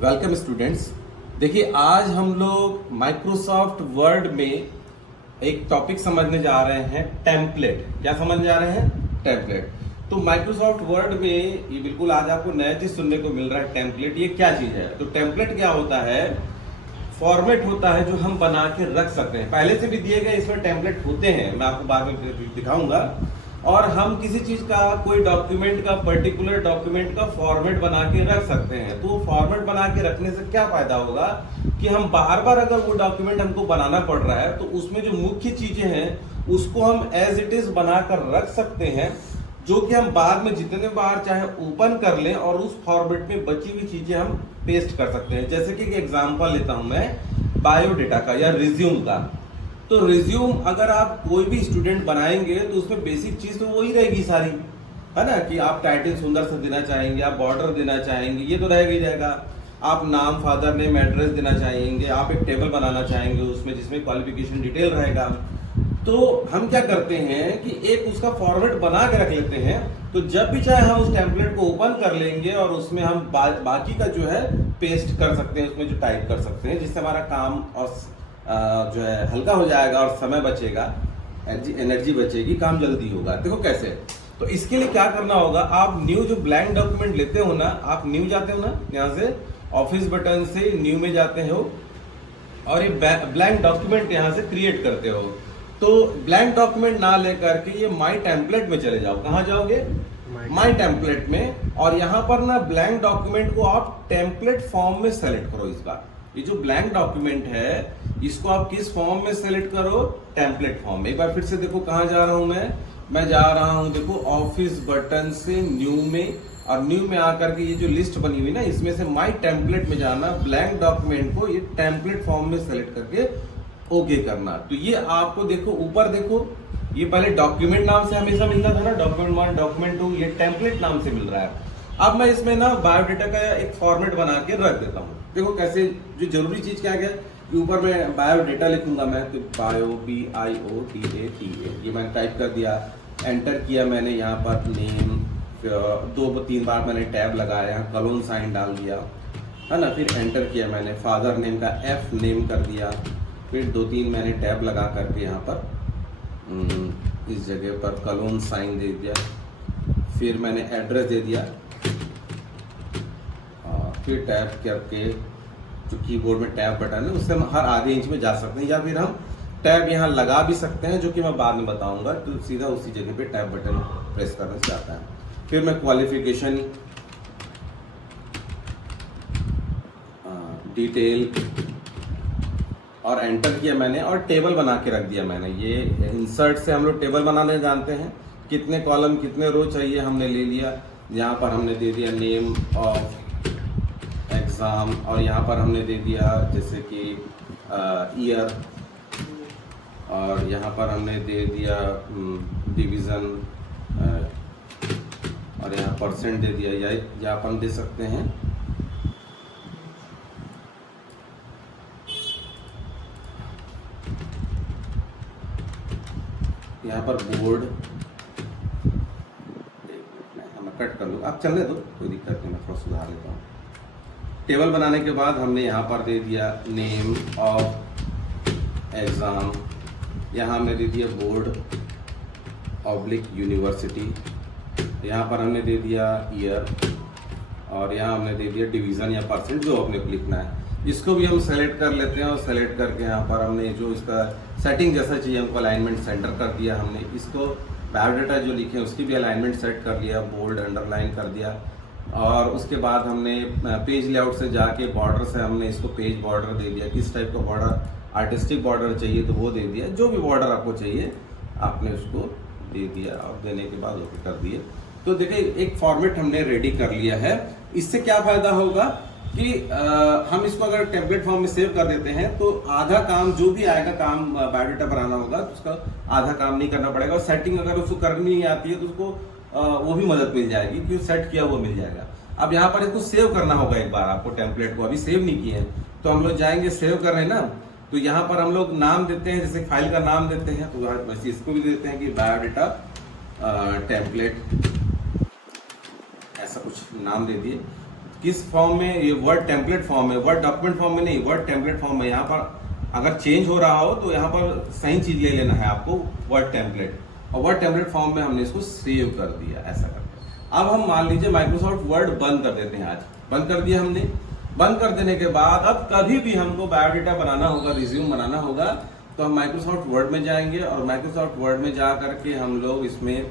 Welcome students. देखिए आज हम लोग माइक्रोसॉफ्ट वर्ड में एक टॉपिक समझने जा रहे हैं, टेम्पलेट। क्या समझने जा रहे हैं? टेम्पलेट। तो माइक्रोसॉफ्ट वर्ड में ये बिल्कुल आज आपको नया चीज सुनने को मिल रहा है। टेम्पलेट ये क्या चीज है? तो टेम्पलेट क्या होता है? फॉर्मेट होता है जो हम बना के रख सकते हैं। पहले से भी दिए गए इसमें टेम्पलेट होते हैं, मैं आपको बाद में दिखाऊंगा। और हम किसी चीज का, कोई डॉक्यूमेंट का, पर्टिकुलर डॉक्यूमेंट का फॉर्मेट बना के रख सकते हैं। तो फॉर्मेट बना के रखने से क्या फायदा होगा कि हम बार बार अगर वो डॉक्यूमेंट हमको बनाना पड़ रहा है तो उसमें जो मुख्य चीजें हैं उसको हम एज इट इज बनाकर रख सकते हैं, जो कि हम बाद में जितने बार चाहे ओपन कर लें और उस फॉर्मेट में बची हुई चीजें हम पेस्ट कर सकते हैं। जैसे कि एग्जांपल लेता हूं मैं बायोडेटा का या रिज्यूम का। तो रिज्यूम अगर आप कोई भी स्टूडेंट बनाएंगे तो उसमें बेसिक चीज तो वही रहेगी सारी, है ना, कि आप टाइटल सुंदर से देना चाहेंगे, आप बॉर्डर देना चाहेंगे, ये तो रहेगा ही रहेगा। आप नाम, फादर नेम, एड्रेस देना चाहेंगे, आप एक टेबल बनाना चाहेंगे उसमें जिसमें क्वालिफिकेशन डिटेल रहेगा। तो हम क्या करते हैं कि एक उसका फॉर्मेट बना के रख लेते हैं, तो जब भी चाहे हम उस टेम्पलेट को ओपन कर लेंगे और उसमें हम बाकी का जो है पेस्ट कर सकते हैं, उसमें जो टाइप कर सकते हैं, जिससे हमारा काम और जो है हल्का हो जाएगा और समय बचेगा, एनर्जी बचेगी, काम जल्दी होगा। देखो कैसे। तो इसके लिए क्या करना होगा, आप न्यू जो ब्लैंक डॉक्यूमेंट लेते हो ना, आप न्यू जाते हो ना, यहाँ से ऑफिस बटन से न्यू में जाते हो और ये ब्लैंक डॉक्यूमेंट यहाँ से क्रिएट करते हो। तो ब्लैंक डॉक्यूमेंट ना लेकर के ये माई टेम्पलेट में चले जाओ। कहाँ जाओगे? माई टेम्पलेट में। और यहाँ पर ना ब्लैंक डॉक्यूमेंट को आप टेम्पलेट फॉर्म में सेलेक्ट करो। इस बार ये जो ब्लैंक डॉक्यूमेंट है इसको आप किस फॉर्म में सेलेक्ट करो? टेम्पलेट फॉर्म में। एक बार फिर से देखो कहाँ जा रहा हूं मैं जा रहा हूं, देखो ऑफिस बटन से न्यू में, और न्यू में आकर के ये जो लिस्ट बनी हुई ना, इसमें से माई टेम्पलेट में जाना, ब्लैंक डॉक्यूमेंट को ये टेम्पलेट फॉर्म में सेलेक्ट करके ओके करना। तो ये आपको देखो ऊपर देखो, ये पहले डॉक्यूमेंट नाम से हमेशा मिलता था ना, डॉक्यूमेंट 1, डॉक्यूमेंट 2, ये टेम्पलेट नाम से मिल रहा है। अब मैं इसमें ना बायोडेटा का एक फॉर्मेट बना के रख देता हूँ। देखो कैसे, जो जरूरी चीज क्या है, ऊपर में बायोडेटा लिखूंगा मैं, तो बायो BIODATA, ये मैंने टाइप कर दिया, एंटर किया मैंने। यहाँ पर नेम 2-3 बार मैंने टैब लगाया, कलोन साइन डाल दिया, है ना, फिर एंटर किया मैंने। फादर नेम का F नेम कर दिया, फिर 2-3 मैंने टैब लगा करके यहाँ पर इस जगह पर कलोन साइन दे दिया, फिर मैंने एड्रेस दे दिया, फिर टैब करके जो कीबोर्ड में टैब बटन है उससे हम हर आधे इंच में जा सकते हैं, या फिर हम टैब यहाँ लगा भी सकते हैं, जो कि मैं बाद में बताऊंगा। तो सीधा उसी जगह पे टैब बटन प्रेस करने से जाता है। फिर मैं क्वालिफिकेशन, डिटेल और एंटर किया मैंने, और टेबल बना के रख दिया मैंने। ये इंसर्ट से हम लोग टेबल बनाने जानते हैं, कितने कॉलम कितने रो चाहिए हमने ले लिया। यहाँ पर हमने दे दिया नेम ऑफ एग्ज़ाम, और यहाँ पर हमने दे दिया जैसे कि ईयर, और यहाँ पर हमने दे दिया डिवीज़न, और यहाँ परसेंट दे दिया, या अपन दे सकते हैं यहाँ पर बोर्ड। मैं कट कर लूँ, आप चलने दो, कोई दिक्कत नहीं, मैं थोड़ा सुधार लेता हूँ। टेबल बनाने के बाद हमने यहाँ पर दे दिया नेम ऑफ एग्ज़ाम, यहाँ हमने दे दिया बोर्ड ऑब्लिक यूनिवर्सिटी, यहाँ पर हमने दे दिया ईयर, और यहाँ हमने दे दिया डिवीज़न या परसेंट, जो अपने को लिखना है। इसको भी हम सेलेक्ट कर लेते हैं, और सेलेक्ट करके यहाँ पर हमने जो इसका सेटिंग जैसा चाहिए हमको अलाइनमेंट सेंटर कर दिया हमने। इसको बायोडेटा जो लिखे उसकी भी अलाइनमेंट सेट कर लिया, बोल्ड अंडरलाइन कर दिया। और उसके बाद हमने पेज लेआउट से जाके बॉर्डर से हमने इसको पेज बॉर्डर दे दिया, किस टाइप का बॉर्डर, आर्टिस्टिक बॉर्डर चाहिए तो वो दे दिया, जो भी बॉर्डर आपको चाहिए आपने उसको दे दिया, और देने के बाद ओके कर दिए। तो देखिए एक फॉर्मेट हमने रेडी कर लिया है। इससे क्या फायदा होगा कि हम इसको अगर टेम्पलेट फॉर्म में सेव कर देते हैं तो आधा काम जो भी आएगा, काम बायोडेटा बनाना होगा तो उसका आधा काम नहीं करना पड़ेगा, और सेटिंग अगर उसको करनी नहीं आती है तो उसको वो भी मदद मिल जाएगी, कि सेट किया हुआ मिल जाएगा। अब यहाँ पर इसको सेव करना होगा एक बार आपको, टेम्पलेट को अभी सेव नहीं किए हैं, तो हम लोग जाएंगे सेव कर रहे हैं ना, तो यहाँ पर हम लोग नाम देते हैं, जैसे फाइल का नाम देते हैं, तो वैसे इसको भी देते हैं कि बायोडेटा टेम्पलेट, ऐसा कुछ नाम दे दिए। किस फॉर्म में, ये वर्ड टेम्पलेट फॉर्म में, वर्ड डॉक्यूमेंट फॉर्म में नहीं, वर्ड टेम्पलेट फॉर्म में। यहाँ पर अगर चेंज हो रहा हो तो यहाँ पर सही चीज ले लेना है आपको, वर्ड टेम्पलेट, और वर्ड टेम्पलेट फॉर्म में हमने इसको सेव कर दिया, ऐसा करके। अब हम मान लीजिए माइक्रोसॉफ्ट वर्ड बंद कर देते हैं, आज बंद कर दिया हमने। बंद कर देने के बाद अब कभी भी हमको बायोडाटा बनाना होगा, रिज्यूम बनाना होगा, तो हम माइक्रोसॉफ्ट वर्ड में जाएंगे, और माइक्रोसॉफ्ट वर्ड में जा करके हम लोग इसमें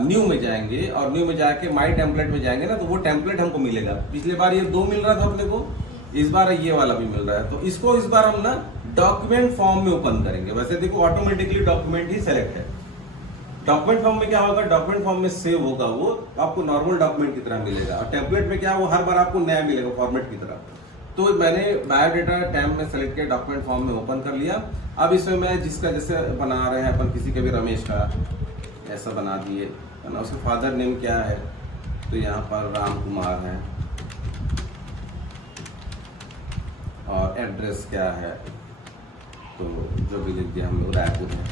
न्यू में जाएंगे, और न्यू में जाके माई टेम्पलेट में जाएंगे ना, तो वो टेम्पलेट हमको मिलेगा। पिछले बार ये 2 मिल रहा था अपने को, इस बार ये वाला भी मिल रहा है। तो इसको इस बार हम ना डॉक्यूमेंट फॉर्म में ओपन करेंगे। वैसे देखो ऑटोमेटिकली डॉक्यूमेंट ही सेलेक्ट है। डॉक्यूमेंट फॉर्म में क्या होगा, डॉक्यूमेंट फॉर्म में सेव होगा, वो आपको नॉर्मल डॉक्यूमेंट की तरह मिलेगा, और टेम्पलेट में क्या, वो हर बार आपको नया मिलेगा फॉर्मेट की तरह। तो मैंने बायोडाटा टैब में सेलेक्ट किया, डॉक्यूमेंट फॉर्म में ओपन कर लिया। अब इसमें मैं जिसका जैसे बना रहे हैं अपन, किसी के भी रमेश का ऐसा बना दिए, है ना। उसका फादर नेम क्या है, तो यहाँ पर राम कुमार है, और एड्रेस क्या है, तो जो भी लिख दिया हम लोग रायपुर है।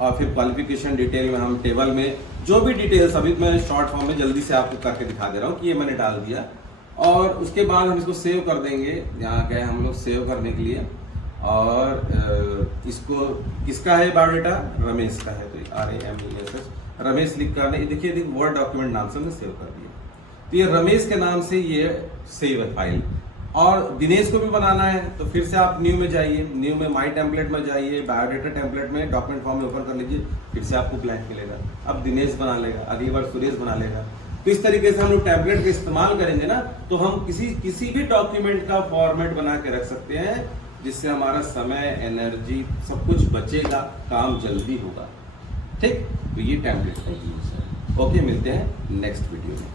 और फिर क्वालिफिकेशन डिटेल में हम टेबल में जो भी डिटेल्स, अभी मैं शॉर्ट फॉर्म में जल्दी से आपको करके दिखा दे रहा हूँ कि ये मैंने डाल दिया। और उसके बाद हम इसको सेव कर देंगे। यहाँ गए हम लोग सेव करने के लिए, और इसको किसका है बायोडाटा, रमेश का है, तो RAMESS रमेश लिख कर देखिए वर्ड डॉक्यूमेंट नाम से हमने सेव कर दिया। तो ये रमेश के नाम से ये सेव है फाइल। और दिनेश को भी बनाना है, तो फिर से आप न्यू में जाइए, न्यू में माई टेम्पलेट में जाइए, बायोडाटा टेम्पलेट में डॉक्यूमेंट फॉर्म में ओपन कर लीजिए, फिर से आपको ब्लैंक मिलेगा। अब दिनेश बना लेगा, अगली बार सुरेश बना लेगा। तो इस तरीके से हम लोग टेम्पलेट का इस्तेमाल करेंगे ना, तो हम किसी भी डॉक्यूमेंट का फॉर्मेट बना के रख सकते हैं, जिससे हमारा समय, एनर्जी, सब कुछ बचेगा, काम जल्दी होगा। ठीक, तो ये टेम्पलेट का यूज है। ओके, मिलते हैं नेक्स्ट वीडियो में।